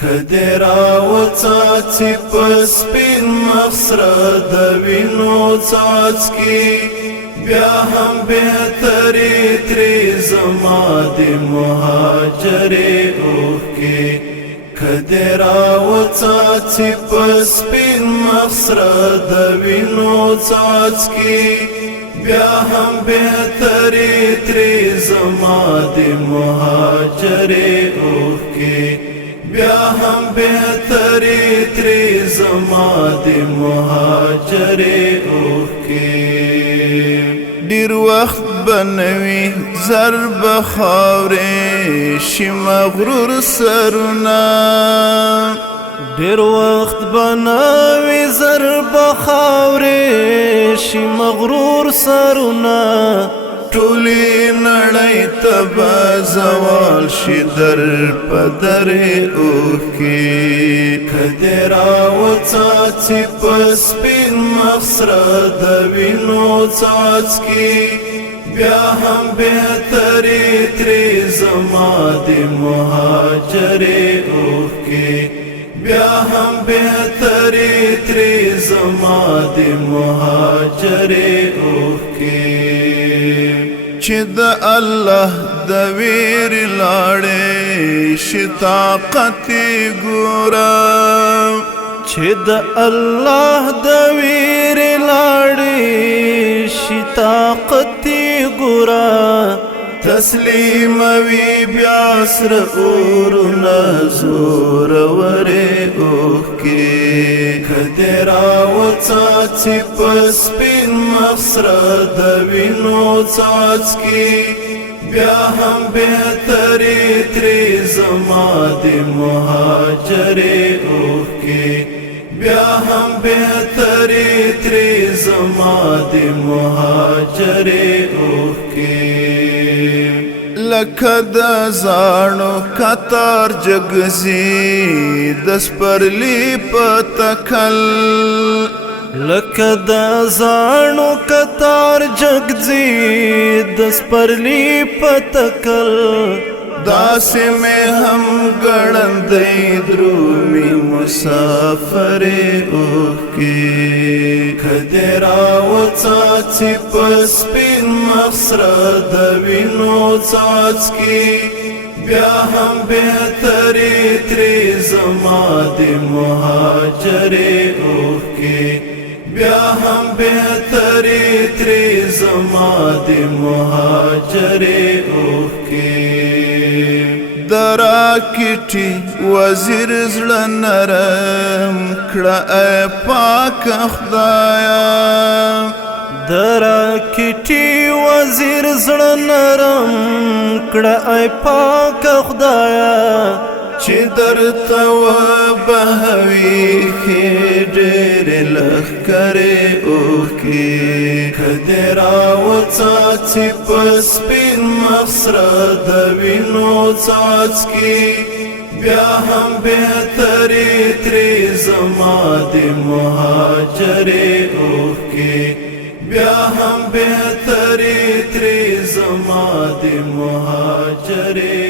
کدی راوڅاڅي په سپین مخسره د وینو څاڅکي بیا هم بهتري ترې زما د مهاجرې اوښکې کدی راوڅاڅي په سپین مخسره د وینو څاڅکي بیا هم بهتري ترې زما د مهاجرې اوښکې بیا هم بهتري ترې زما د مهاجرې اوښکې ډېر وخت به نه وي زر به خاورې شي مغرور سرونه ډېر وخت به نه وي زر به خاورې شي مغرور سرونه ټولې نړۍ ته به زوال شي در په درې اوښکې کدی راوڅاڅي په سپین مخسره د وینو څاڅکي بیا هم بهتري ترې زما د مهاجرې اوښکې بیا هم بهتري ترې زما د مهاجرې اوښکې چې د الله د ویرې لاړې شي طاقت ګوره چې د الله د ویرې لاړې شي طاقت ګوره تسلیموي بیا سره اورونه زورورې اوښکې کدی راوڅاڅي په سپین مخسره د وینو څاڅکي بیا هم بهتري ترې زما د مهاجرې اوښکې بیا هم بهتري ترې زما د مهاجرې اوښکې لکه د زاڼو کتار جګزي د سپرلي په تکل لکه د زاڼو کتار جګزي د سپرلي په تکل داسې مې هم ګړندی درومي مسافرې اوښکې کدی راوڅاڅي په سپین مخسره د وینو څاڅکي بیا هم بهتري ترې زما د مهاجرې اوښکې بیا هم بهتري ترې زما د مهاجرې اوښکې د راکټي وزیر زړه نرم کړه ای پاکه خدایه د راکټي وزیر زړه نرم کړه ای پاکه خدایه چې درته وبهوي ښې ډېرې لښکرې اوښکې کدی راوڅاڅي په سپین مخسره د وینو څاڅکي بیا هم بهتري ترې زما د مهاجرې اوښکې بیا هم بهتري ترې زما د مهاجرې